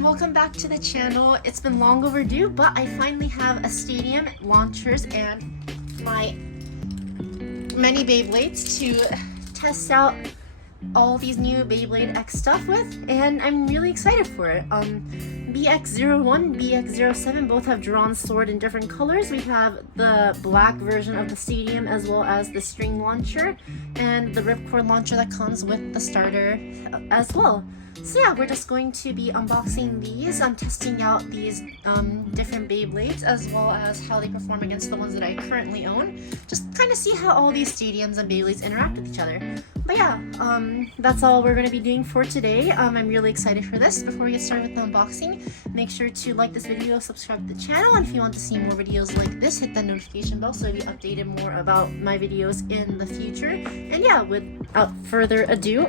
everyone, welcome back to the channel. It's been long overdue, but I finally have a stadium, launchers, and my many Beyblades to test out all these new Beyblade X stuff with, and I'm really excited for it. BX01, BX07 both have Dran sword in different colors. We have the black version of the stadium as well as the string launcher and the ripcord launcher that comes with the starter as well. So yeah, we're just going to be unboxing these. I'm testing out these different Beyblades as well as how they perform against the ones that I currently own. Just kind of see how all these stadiums and Beyblades interact with each other. But yeah, that's all we're going to be doing for today. I'm really excited for this. Before we get started with the unboxing, make sure to like this video, subscribe to the channel, and if you want to see more videos like this, hit that notification bell so you'll be updated more about my videos in the future. And yeah, without further ado,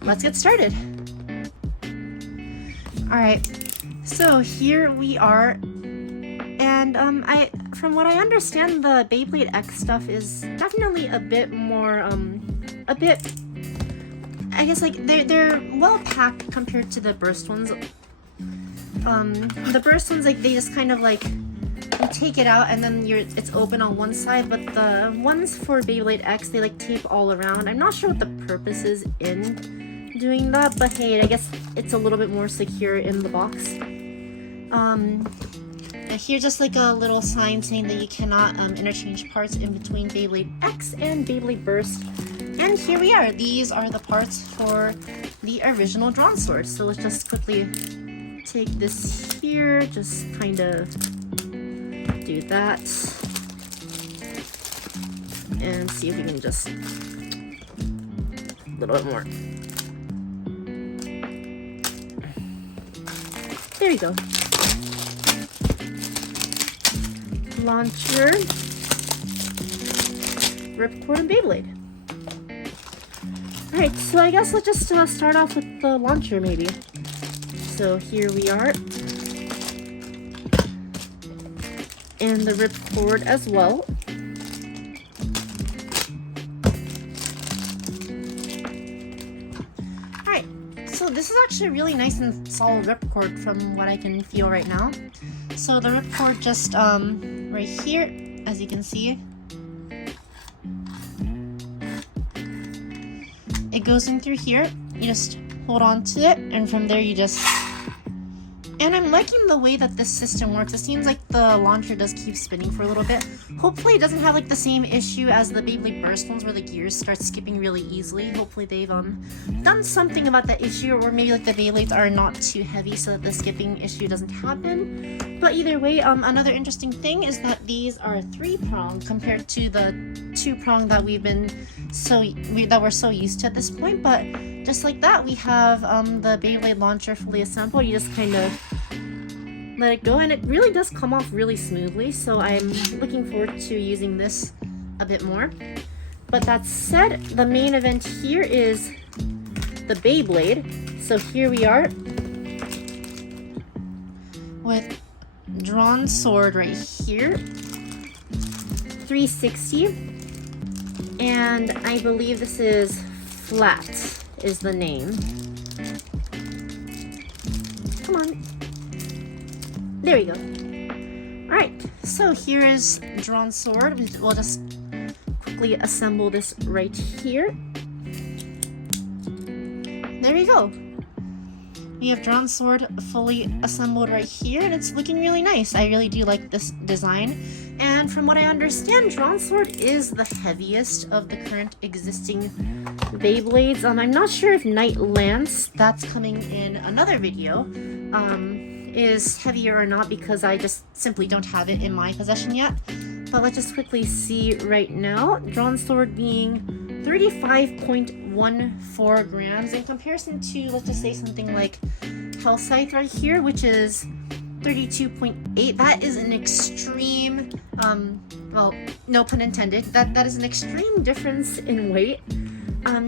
let's get started. Alright, so here we are, and from what I understand, the Beyblade X stuff is definitely a bit more, I guess like they're well packed compared to the burst ones. The burst ones, like they just kind of like you take it out and then it's open on one side, but the ones for Beyblade X, they like tape all around. I'm not sure what the purpose is in doing that, but hey, I guess it's a little bit more secure in the box. And here's just like a little sign saying that you cannot interchange parts in between Beyblade X and Beyblade Burst. And here we are. These are the parts for the original Dran sword. So let's just quickly take this here, just kind of do that, and see if we can just a little bit more. There you go. Launcher, ripcord, and Beyblade. Alright, so I guess let's just start off with the launcher maybe. So here we are. And the ripcord as well. Alright, so this is actually a really nice and solid ripcord from what I can feel right now. So the ripcord just right here, as you can see, it goes in through here. You just hold on to it, and from there you just... And I'm liking the way that this system works. It seems like the launcher does keep spinning for a little bit. Hopefully it doesn't have like the same issue as the Beyblade Burst ones where the gears start skipping really easily. Hopefully they've done something about that issue, or maybe like the Beyblades are not too heavy so that the skipping issue doesn't happen. But either way, another interesting thing is that these are 3-prong compared to the 2-prong that we're so used to at this point. But just like that, we have the Beyblade launcher fully assembled. You just kind of let it go, and it really does come off really smoothly, so I'm looking forward to using this a bit more. But that said, the main event here is the Beyblade. So here we are with Dran sword right here, 360, and I believe this is Flat is the name. Come on. There we go. Alright, so here is Dran sword. We'll just quickly assemble this right here. There we go. We have Dran sword fully assembled right here, and it's looking really nice. I really do like this design. And from what I understand, Dran sword is the heaviest of the current existing Beyblades. I'm not sure if Knight Lance, that's coming in another video, is heavier or not, because I just simply don't have it in my possession yet. But let's just quickly see right now. Dran sword being 35.14 grams in comparison to, let's just say, something like Hellscythe right here, which is 32.8. That is an extreme, well, no pun intended, that is an extreme difference in weight.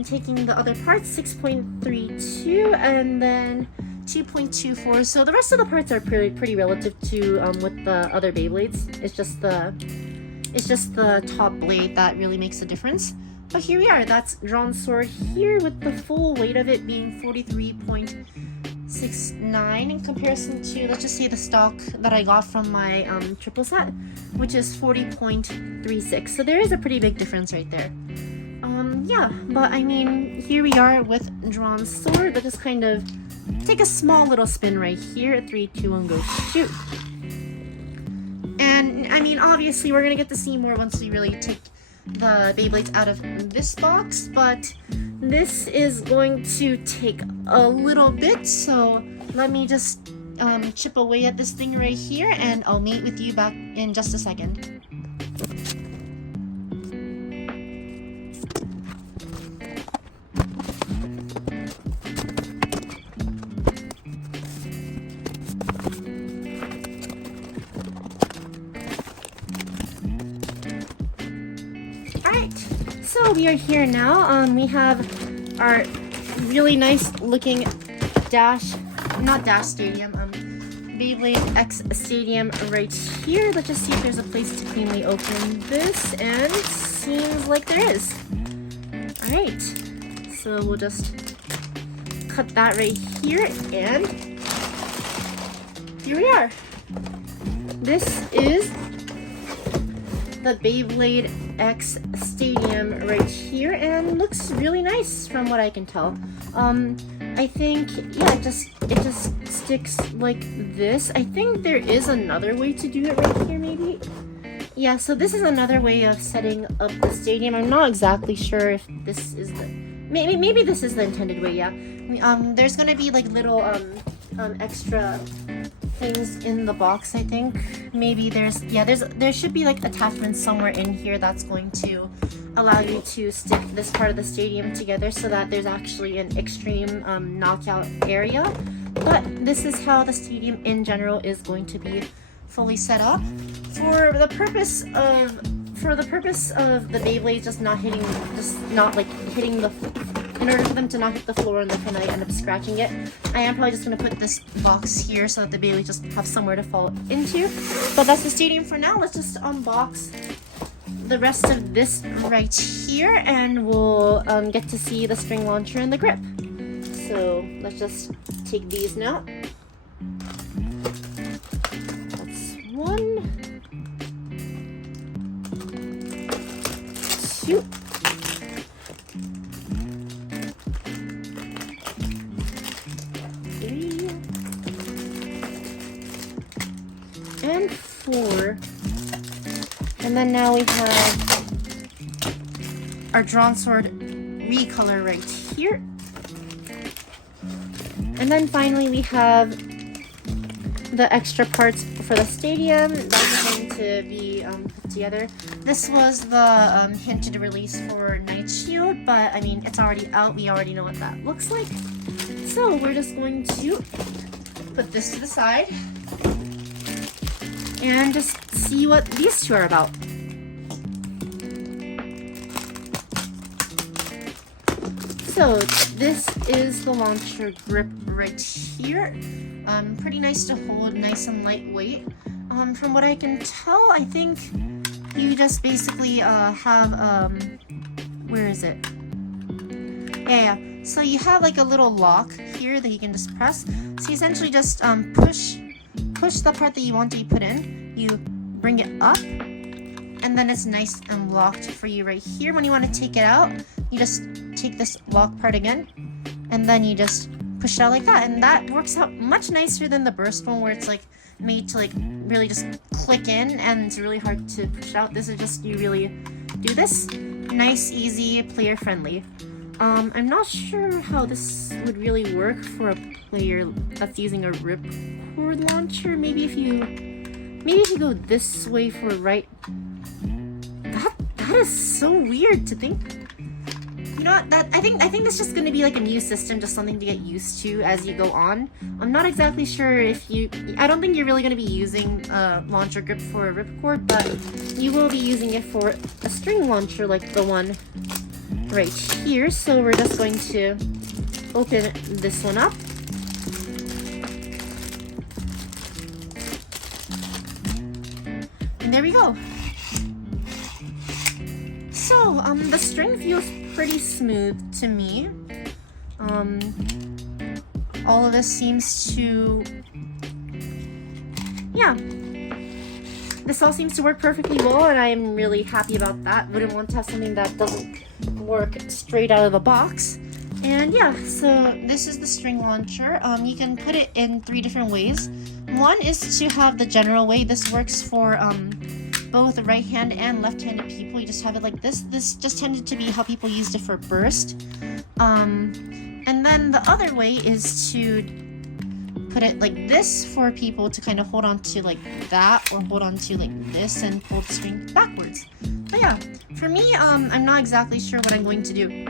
Taking the other parts, 6.32 and then 2.24. So the rest of the parts are pretty relative to with the other Beyblades. It's just the top blade that really makes a difference. But here we are. That's Dran sword here with the full weight of it being 43.6 $6.9 in comparison to, let's just say, the stock that I got from my triple set, which is $40.36. So there is a pretty big difference right there. Yeah, but I mean, here we are with Dran's sword. Let's just kind of take a small little spin right here. 3, 2, 1, go shoot. And I mean, obviously we're gonna get to see more once we really take the Beyblades out of this box, but this is going to take a little bit, so let me just chip away at this thing right here, and I'll meet with you back in just a second. So we are here now. We have our really nice looking Beyblade X Stadium right here. Let's just see if there's a place to cleanly open this, and seems like there is. Alright, so we'll just cut that right here, and here we are. This is the Beyblade X Stadium right here, and looks really nice from what I can tell. I think, yeah, it just sticks like this. I think there is another way to do it right here, maybe. Yeah, so this is another way of setting up the stadium. I'm not exactly sure if this is the maybe this is the intended way. Yeah, there's gonna be like little extra things in the box. I think maybe there should be like attachments somewhere in here that's going to allow you to stick this part of the stadium together so that there's actually an extreme knockout area. But this is how the stadium in general is going to be fully set up for the purpose of the Beyblade just not hitting the, in order for them to not hit the floor and they're gonna end up scratching it. I am probably just gonna put this box here so that the Beyblade just have somewhere to fall into. But that's the stadium for now. Let's just unbox the rest of this right here, and we'll get to see the string launcher and the grip. So let's just take these now. That's 1, 2, and 4. And then now we have our Dran sword recolor right here. And then finally we have the extra parts for the stadium that's going to be put together. This was the hinted release for Night Shield, but I mean, it's already out. We already know what that looks like. So we're just going to put this to the side and just see what these two are about. So this is the launcher grip right here. Pretty nice to hold, nice and lightweight. From what I can tell, I think you just basically have, where is it? Yeah. So you have like a little lock here that you can just press. So you essentially just push the part that you want to be put in, you bring it up, and then it's nice and locked for you right here. When you want to take it out, you just take this lock part again, and then you just push it out like that, and that works out much nicer than the burst one where it's like made to like really just click in and it's really hard to push out. This is just, you really do this. Nice, easy, player friendly. I'm not sure how this would really work for a player that's using a ripcord launcher. Maybe if you go this way for right. That is so weird to think. You know what? I think it's just gonna be like a new system, just something to get used to as you go on. I'm not exactly sure if I don't think you're really gonna be using a launcher grip for a ripcord, but you will be using it for a string launcher like the one right here. So we're just going to open this one up. And there we go. So, the string feels pretty smooth to me. all of this seems to, yeah, this all seems to work perfectly well, and I'm really happy about that. Wouldn't want to have something that doesn't work straight out of the box. And yeah, so this is the string launcher. You can put it in 3 different ways. One is to have the general way. This works for both right-hand and left-handed people. You just have it like this. This just tended to be how people used it for burst. And then the other way is to put it like this for people to kind of hold on to like that, or hold on to like this and pull the string backwards. But yeah, for me, I'm not exactly sure what I'm going to do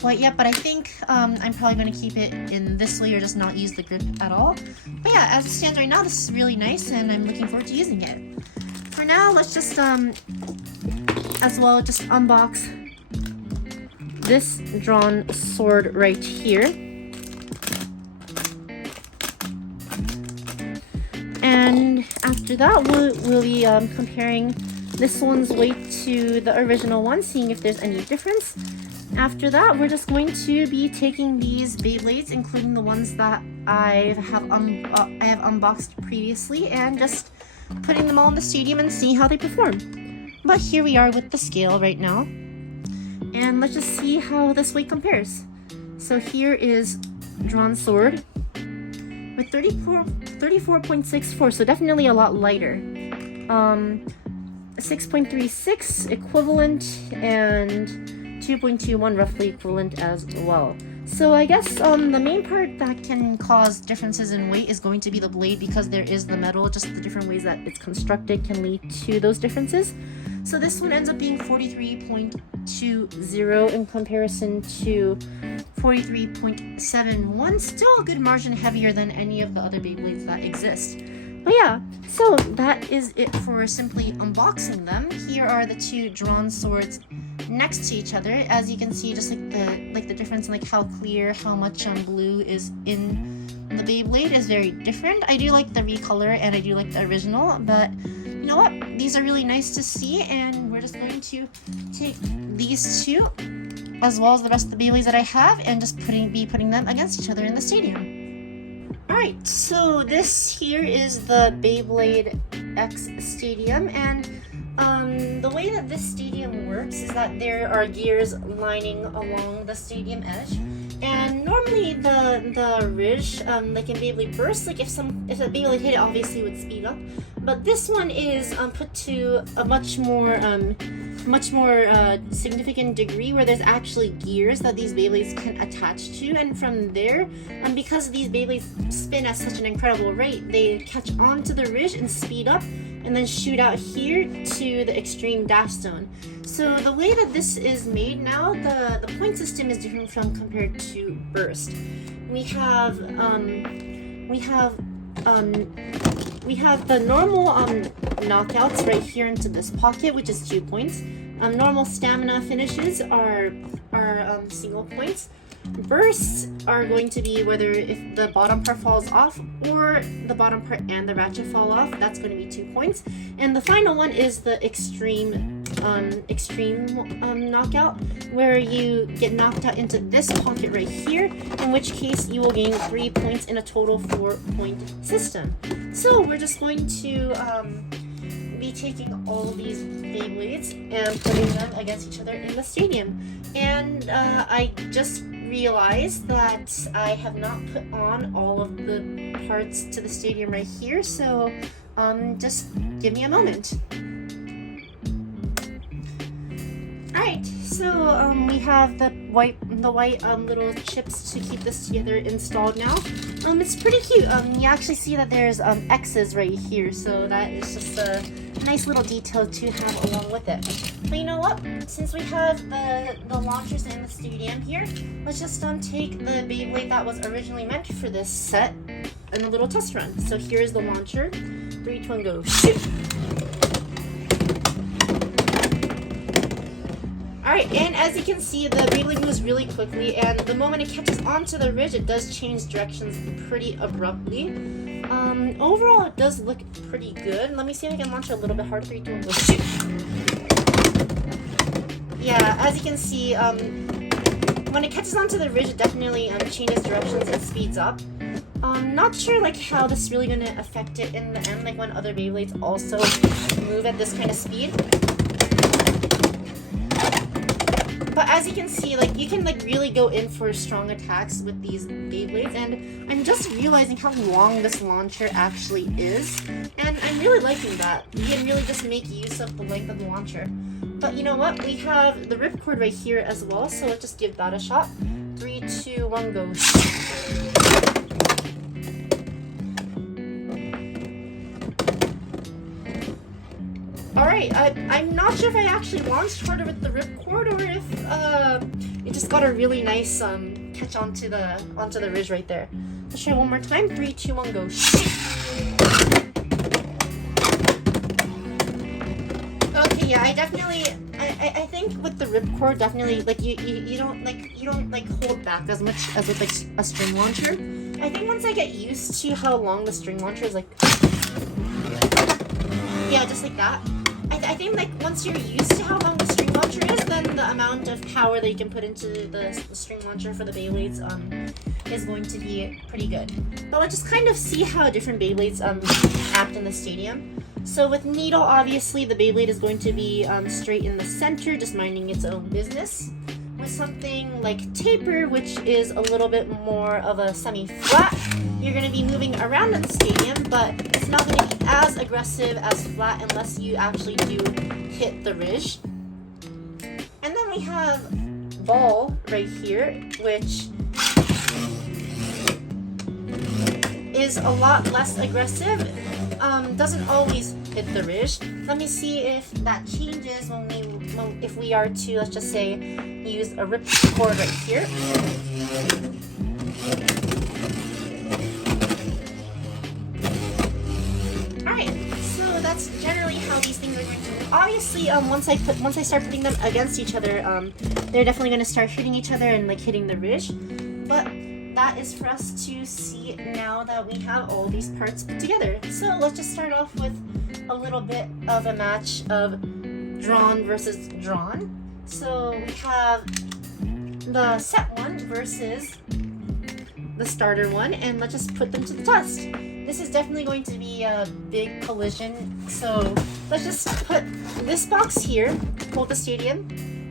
quite yet, but I think I'm probably going to keep it in this way or just not use the grip at all. But yeah, as it stands right now, this is really nice and I'm looking forward to using it. For now, let's just as well just unbox this Dran sword right here. And after that, we'll be comparing this one's weight to the original one, seeing if there's any difference. After that, we're just going to be taking these Beyblades, including the ones that I have unboxed previously, and just putting them all in the stadium and seeing how they perform. But here we are with the scale right now, and let's just see how this weight compares. So here is Dran sword with 34.64, so definitely a lot lighter. 6.36 equivalent, and 2.21 roughly equivalent as well. So I guess the main part that can cause differences in weight is going to be the blade, because there is the metal. Just the different ways that it's constructed can lead to those differences. So this one ends up being 43.20 in comparison to 43.71. Still a good margin heavier than any of the other Beyblades that exist. But yeah, so that is it for simply unboxing them. Here are the 2 Dran swords next to each other. As you can see, just like the difference in like how clear, how much blue is in the Beyblade is very different. I do like the recolor and I do like the original, but you know what? These are really nice to see, and we're just going to take these 2 as well as the rest of the Beyblades that I have and just be putting them against each other in the stadium. Alright, so this here is the Beyblade X Stadium, and the way that this stadium works is that there are gears lining along the stadium edge, and normally the ridge, like in Beyblade Burst, like if a Beyblade hit it, obviously it would speed up, but this one is put to a much more significant degree, where there's actually gears that these Beyblades can attach to, and from there, because these Beyblades spin at such an incredible rate, they catch onto the ridge and speed up, and then shoot out here to the extreme dash zone. So the way that this is made now, the point system is different from compared to Burst. We have the normal knockouts right here into this pocket, which is 2 points. Normal stamina finishes are single points. Bursts are going to be whether if the bottom part falls off or the bottom part and the ratchet fall off. That's going to be 2 points. And the final one is the extreme knockout, where you get knocked out into this pocket right here, in which case you will gain 3 points in a total 4-point system. So we're just going to be taking all these Beyblades and putting them against each other in the stadium. And I just realized that I have not put on all of the parts to the stadium right here, so just give me a moment. Alright, so we have the white little chips to keep this together installed now. It's pretty cute. You actually see that there's X's right here, so that is just a nice little detail to have along with it. But you know what? Since we have the launchers in the stadium here, let's just take the Beyblade that was originally meant for this set and a little test run. So here's the launcher. 3, 2, 1, go. Shoot! Alright, and as you can see, the Beyblade moves really quickly, and the moment it catches onto the ridge, it does change directions pretty abruptly. Overall, it does look pretty good. Let me see if I can launch it a little bit harder. 3, 2, 1, go. Shoot! Yeah, as you can see, when it catches onto the ridge, it definitely changes directions and speeds up. Not sure like how this is really gonna affect it in the end, like when other Beyblades also move at this kind of speed. But as you can see, like you can like really go in for strong attacks with these Beyblades, and I'm just realizing how long this launcher actually is, and I'm really liking that. You can really just make use of the length of the launcher. But you know what? We have the ripcord right here as well, so let's just give that a shot. 3, 2, 1, go. Alright, I'm not sure if I actually launched harder with the ripcord or if it just got a really nice catch onto the ridge right there. Let's try one more time. 3, 2, 1, go. Okay, yeah, I think with the ripcord, definitely like you don't hold back as much as with like a string launcher. I think once I get used to how long the string launcher is, like, yeah, just like that. I think like once you're used to how long the string launcher is, then the amount of power that you can put into the string launcher for the Beyblades is going to be pretty good. But let's just kind of see how different Beyblades act in the stadium. So with Needle, obviously the Beyblade is going to be straight in the center, just minding its own business. With something like Taper, which is a little bit more of a semi-flat, you're going to be moving around in the stadium, but it's not going to be as aggressive as Flat unless you actually do hit the ridge. And then we have Ball right here, which is a lot less aggressive. Doesn't always hit the ridge. Let me see if that changes if we are to, let's just say, use a ripcord right here. Alright, so that's generally how these things are going to move. Obviously, once I start putting them against each other, they're definitely going to start hitting each other and like hitting the ridge. But that is for us to see now that we have all these parts put together. So let's just start off with a little bit of a match of Dran versus Dran. So we have the set one versus the starter one, and let's just put them to the test. This is definitely going to be a big collision, so let's just put this box here, hold the stadium,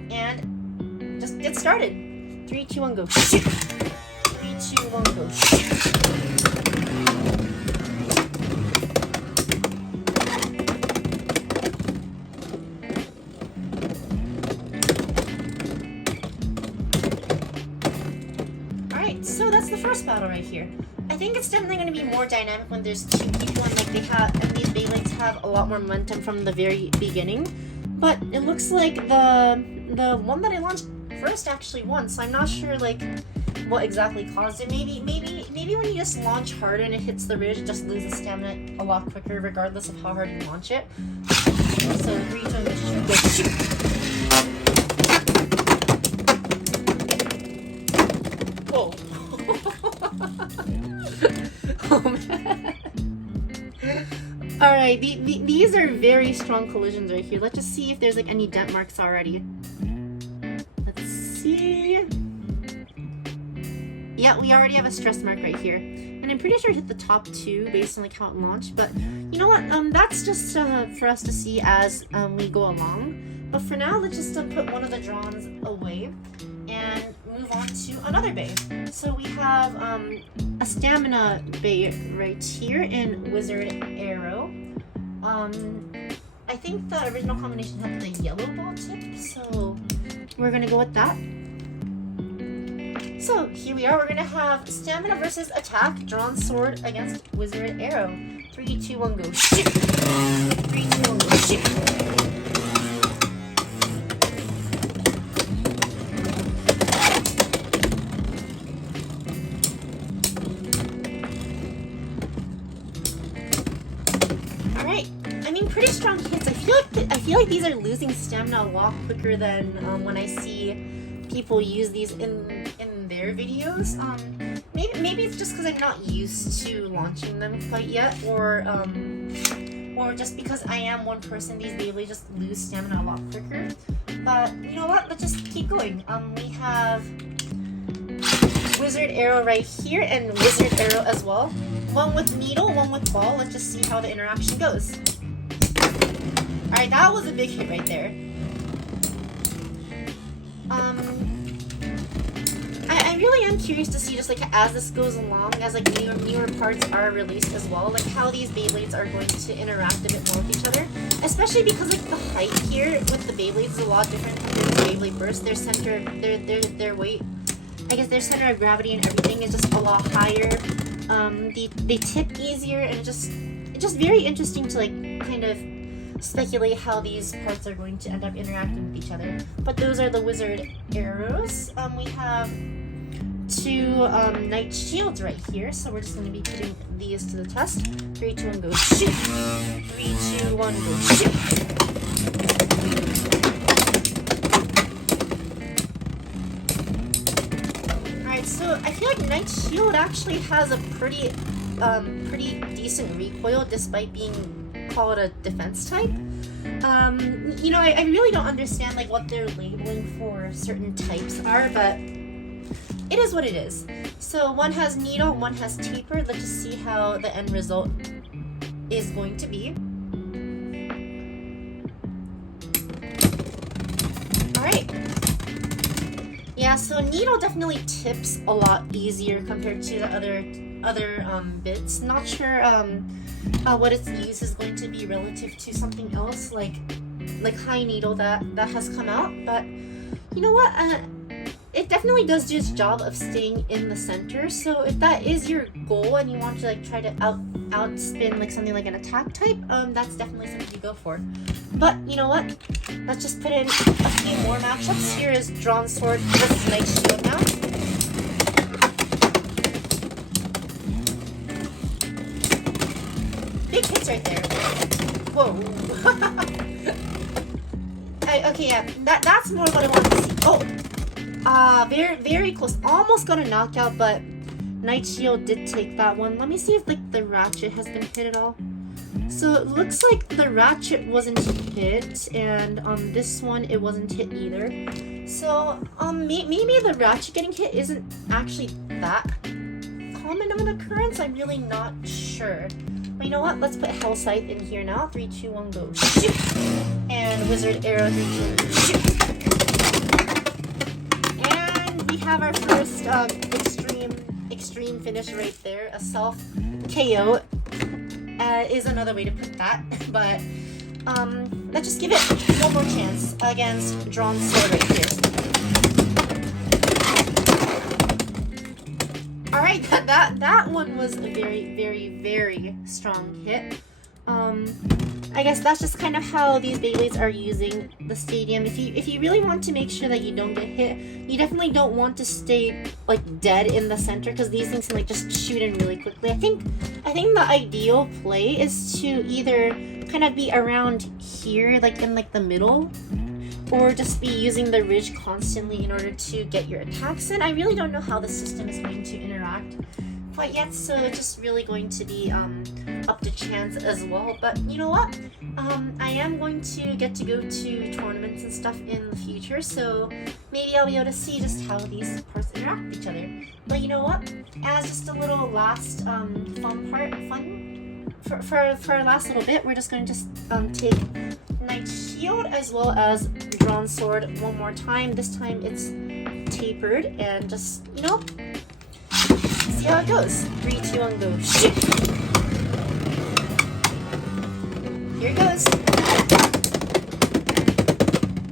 and just get started. 3, 2, 1, go. 3, 2, 1, go. Alright, so that's the first battle right here. I think it's definitely going to be more dynamic when there's two people and like these Beyblades have a lot more momentum from the very beginning. But it looks like the one that I launched first actually won, so I'm not sure like what exactly caused it. Maybe when you just launch harder and it hits the ridge, it just loses stamina a lot quicker regardless of how hard you launch it. So 3, 2, 1, go shoot. Oh. Oh man. Alright, these are very strong collisions right here. Let's just see if there's like any dent marks already. Let's see. Yeah, we already have a stress mark right here. And I'm pretty sure it hit the top 2 based on like how it launched. But you know what? That's just for us to see as we go along. But for now, let's just put one of the Drans away and move on to another bay. So we have a stamina bay right here in Wizard Arrow. I think the original combination had the yellow ball tip, so we're gonna go with that. So here we are, we're gonna have stamina versus attack, Drawn sword against Wizard Arrow. 3, 2, 1, go shoot! 3, 2, 1, go shoot! Pretty strong hits. I feel like these are losing stamina a lot quicker than when I see people use these in their videos. Maybe it's just because I'm not used to launching them quite yet, or just because I am one person, these Beyblades just lose stamina a lot quicker. But you know what? Let's just keep going. We have wizard arrow right here and wizard arrow as well. One with needle, one with ball. Let's just see how the interaction goes. Alright, that was a big hit right there. I really am curious to see, just like as this goes along, as like newer parts are released as well, like how these Beyblades are going to interact a bit more with each other. Especially because like the height here with the Beyblades is a lot different compared to Beyblade Burst. Their center, their weight, I guess their center of gravity and everything is just a lot higher. They tip easier, and it's just very interesting to like kind of speculate how these parts are going to end up interacting with each other. But those are the wizard arrows. We have two knight shields right here, so we're just going to be putting these to the test. 3, 2, 1, go shoot! 3, 2, 1, go shoot! Alright, so I feel like Knight Shield actually has a pretty decent recoil despite being called a defense type. You know, I really don't understand like what their labeling for certain types are, but it is what it is. So one has needle, one has taper. Let's just see how the end result is going to be. Alright. Yeah, so needle definitely tips a lot easier compared to the other bits. Not sure what its use is going to be relative to something else like high needle that has come out, but you know what? It definitely does do its job of staying in the center. So if that is your goal and you want to like try to outspin like something like an attack type, that's definitely something you go for. But you know what? Let's just put in a few more matchups. Here is Drawn Sword versus Knight Shield now. Big hits right there. Whoa. Okay, yeah, that's more what I want to see. Oh. Very close. Almost got a knockout, but Knight Shield did take that one. Let me see if like the ratchet has been hit at all. So it looks like the ratchet wasn't hit, and on this one it wasn't hit either. So maybe the ratchet getting hit isn't actually that common of an occurrence. I'm really not sure. But you know what? Let's put Hell Scythe in here now. 3, 2, 1, go shoot! And Wizard Arrow 3, 2, 1, go shoot! We have our first extreme finish right there. A self KO is another way to put that, but let's just give it one more chance against Drawn Sword right here. All right, that one was a very strong hit. I guess that's just kind of how these Beyblades are using the stadium. If you really want to make sure that you don't get hit, you definitely don't want to stay like dead in the center, because these things can like just shoot in really quickly. I think the ideal play is to either kind of be around here, like in like the middle, or just be using the ridge constantly in order to get your attacks in. I really don't know how the system is going to interact quite yet, so it's just really going to be up to chance as well. But you know what? I am going to get to go to tournaments and stuff in the future, so maybe I'll be able to see just how these parts interact with each other. But you know what? As just a little last for our last little bit, we're just going to take Knight Shield as well as Drawn Sword one more time. This time it's tapered, and just, you know, see how it goes. 3, 2, 1, go shoot! Here it goes.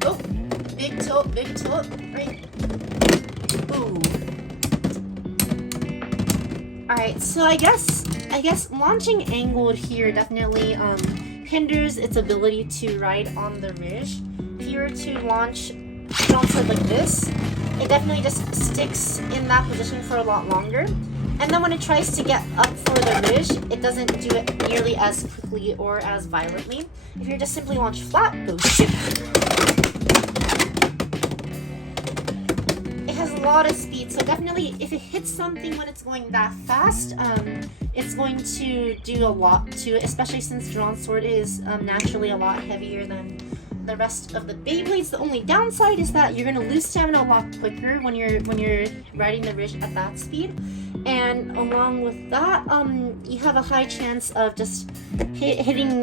Oh, big tilt, right? Ooh. Alright, so I guess launching angled here definitely hinders its ability to ride on the ridge. If you were to launch Drawn Sword like this, it definitely just sticks in that position for a lot longer. And then when it tries to get up for the ridge, it doesn't do it nearly as quickly or as violently. If you just simply launch flat, go shoot! It has a lot of speed, so definitely if it hits something when it's going that fast, it's going to do a lot to it, especially since Drawn Sword is naturally a lot heavier than the rest of the Beyblades. The only downside is that you're gonna lose stamina a lot quicker when you're riding the ridge at that speed, and along with that, you have a high chance of just hitting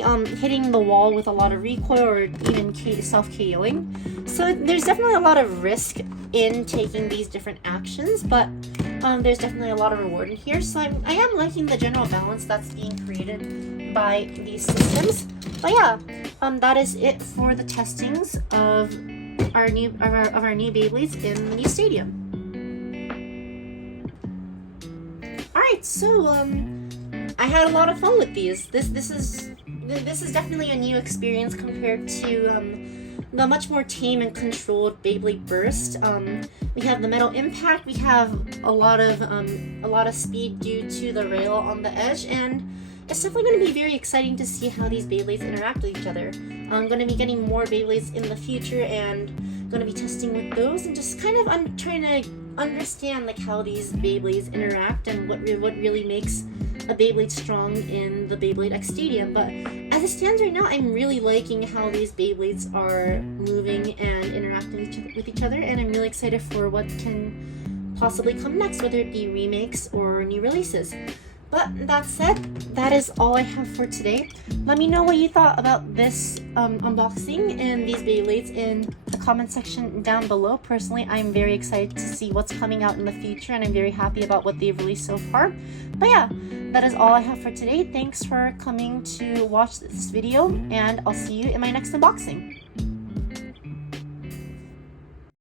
the wall with a lot of recoil or even self-KOing. So there's definitely a lot of risk in taking these different actions, but there's definitely a lot of reward in here. So I am liking the general balance that's being created by these systems. But yeah, that is it for the testings of our new Beyblades in the new stadium. Alright, so I had a lot of fun with these. This is definitely a new experience compared to the much more tame and controlled Beyblade Burst. We have the metal impact. We have a lot of speed due to the rail on the edge, and it's definitely going to be very exciting to see how these Beyblades interact with each other. I'm going to be getting more Beyblades in the future and going to be testing with those and just kind of trying to understand like how these Beyblades interact and what really makes a Beyblade strong in the Beyblade X Stadium. But as it stands right now, I'm really liking how these Beyblades are moving and interacting with each other, and I'm really excited for what can possibly come next, whether it be remakes or new releases. But that said, that is all I have for today. Let me know what you thought about this unboxing and these Beyblades in the comment section down below. Personally, I'm very excited to see what's coming out in the future, and I'm very happy about what they've released so far. But yeah, that is all I have for today. Thanks for coming to watch this video, and I'll see you in my next unboxing.